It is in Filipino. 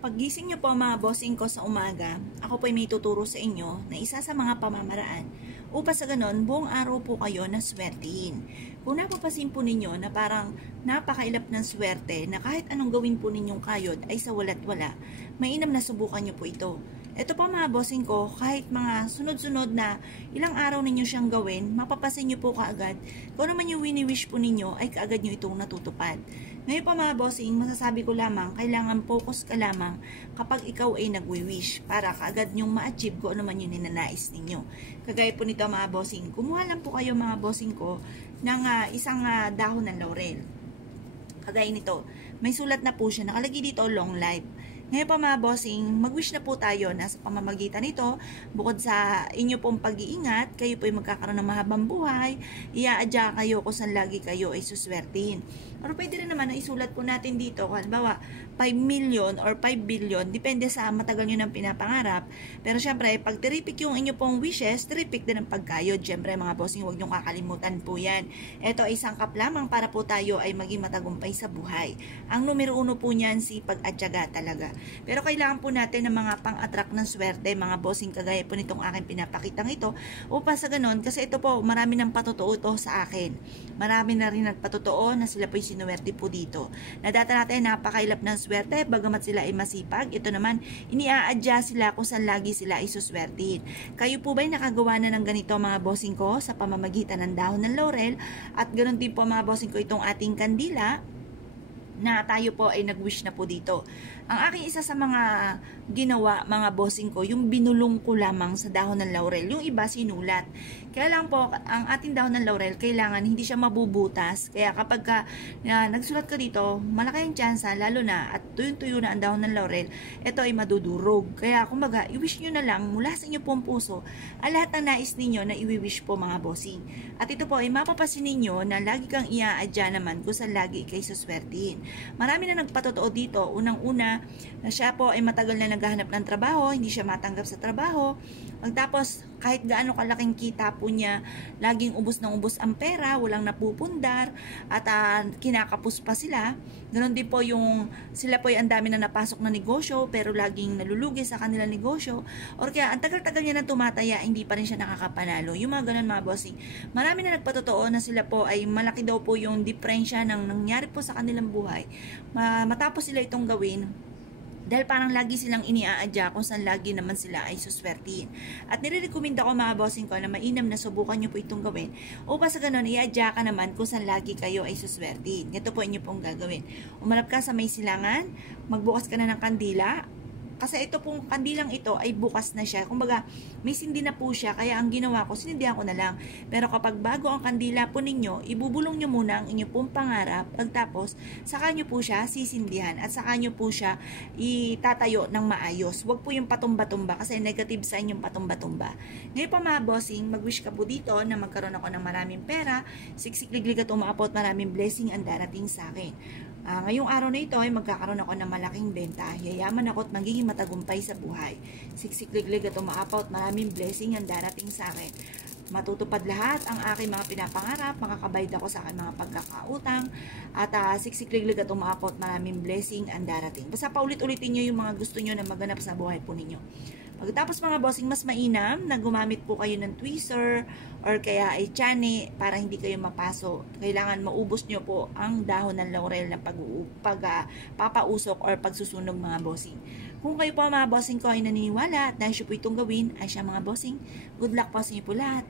Paggising niyo po mga bossing ko sa umaga, ako po ay may tuturo sa inyo na isa sa mga pamamaraan upang sa ganon buong araw po kayo na swertihin. Kung napapasin po ninyo na parang napakailap ng swerte na kahit anong gawin po ninyong kayod ay sa wala't wala, mainam na subukan niyo po ito. Ito po mga bossing ko, kahit mga sunod-sunod na ilang araw ninyo siyang gawin, mapapasin niyo po kaagad kung ano man yung wini-wish po ninyo ay kaagad niyo itong natutupad. Ngayon po mga bossing, masasabi ko lamang, kailangan focus ka lamang kapag ikaw ay nagwi-wish para kaagad nyong ma-achieve kung ano man yung ninanais ninyo. Kagaya po nito mga bossing, kumuha lang po kayo mga bossing ko ng isang dahon ng laurel. Kagaya nito, may sulat na po siya, nakalagay dito long life. Ngayon pa mga bossing, mag-wish na po tayo na sa pamamagitan nito, bukod sa inyo pong pag-iingat, kayo po ay magkakaroon ng mahabang buhay, iaadya kayo kung saan lagi kayo ay suswertin. Pero pwede rin naman na isulat po natin dito, halimbawa 5 million or 5 billion, depende sa matagal nyo ng pinapangarap. Pero syempre, pag terrific yung inyo pong wishes, terrific din ang pagkayod. Syempre mga bossing, huwag nyo kakalimutan po yan. Ito ay sangkap lamang para po tayo ay maging matagumpay sa buhay. Ang numero 1 po niyan, sipag at tiyaga talaga. Pero kailangan po natin ng mga pang-attract ng swerte, mga bossing, kagaya po nitong aking pinapakitang ito, upang sa ganon, kasi ito po, marami ng patotoo ito sa akin. Marami na rin nagpatotoo na sila po yung sinuwerte po dito. Nadata natin, napakailap ng swerte, bagamat sila ay masipag, ito naman, iniaadya sila kung saan lagi sila ay suswertihin. Kayo po ba'y nakagawa na ng ganito mga bossing ko sa pamamagitan ng dahon ng laurel? At ganon din po mga bossing ko itong ating kandila, na tayo po ay nag-wish na po dito. Ang aking isa sa mga ginawa, mga bossing ko, yung binulong ko lamang sa dahon ng laurel. Yung iba sinulat. Kaya lang po, ang ating dahon ng laurel, kailangan hindi siya mabubutas. Kaya kapag nagsulat ka dito, malaki ang tsansa, lalo na, at tuyong-tuyo na ang dahon ng laurel, ito ay madudurog. Kaya kumbaga, i-wish nyo na lang mula sa inyo pong puso, ang lahat ng nais ninyo na i-wish po mga bossing. At ito po ay mapapasin ninyo na lagi kang iaadya naman kung saan lagi kay suswertihin. Marami na nagpatotoo dito. Unang-una, na siya po ay matagal na naghahanap ng trabaho, hindi siya matanggap sa trabaho. Tapos, kahit gaano kalaking kita po niya, laging ubos ng ubos ang pera, walang napupundar, at kinakapos pa sila. Ganon din po yung, sila po ay ang dami na napasok na negosyo, pero laging nalulugi sa kanilang negosyo. Or kaya, ang tagal-tagal niya na tumataya, hindi pa rin siya nakakapanalo. Yung mga ganon mga bossing. Marami na nagpatotoo na sila po ay malaki daw po yung diferensya ng nangyari po sa kanilang buhay. Matapos sila itong gawin, dahil parang lagi silang iniaadya kung saan lagi naman sila ay suswertihin. At nire-recommend ako mga bossing ko na mainam na subukan nyo po itong gawin. Upang sa ganun, iadya ka naman kung saan lagi kayo ay suswertihin. Ito po inyo pong gagawin. Umarap ka sa may silangan, magbukas ka na ng kandila. Kasi ito pong kandilang ito ay bukas na siya. Kumbaga, may sindi na po siya. Kaya ang ginawa ko, sinindihan ko na lang. Pero kapag bago ang kandila po ninyo, ibubulong nyo muna ang inyong pong pangarap. Pagtapos, saka nyo po siya sisindihan. At saka nyo po siya itatayo ng maayos. Huwag po yung patumba-tumba kasi negative sa inyong patumba-tumba. Ngayon pa mga bossing, mag-wish ka po dito na magkaroon ako ng maraming pera. Siksik-liglig at umaapot, maraming blessing ang darating sa akin. Ngayong araw na ito ay magkakaroon ako ng malaking benta. Yayaman ako at magiging matagumpay sa buhay. Siksik-liglig at umaapaw at maraming blessing ang darating sa akin. Matutupad lahat ang aking mga pinapangarap, makakabayad ako sa aking mga pagkakautang, at siksik-liglig at umaapaw at maraming blessing ang darating. Basta paulit-ulitin nyo yung mga gusto nyo na maganap sa buhay po ninyo. Pagkatapos mga bossing, mas mainam na gumamit po kayo ng tweezer or kaya ay tiyan para hindi kayo mapaso. Kailangan maubos nyo po ang dahon ng laurel na papausok or pagsusunog mga bossing. Kung kayo po mga bossing ko ay naniniwala at nais po itong gawin, ay siya mga bossing, good luck po sa inyo po lahat.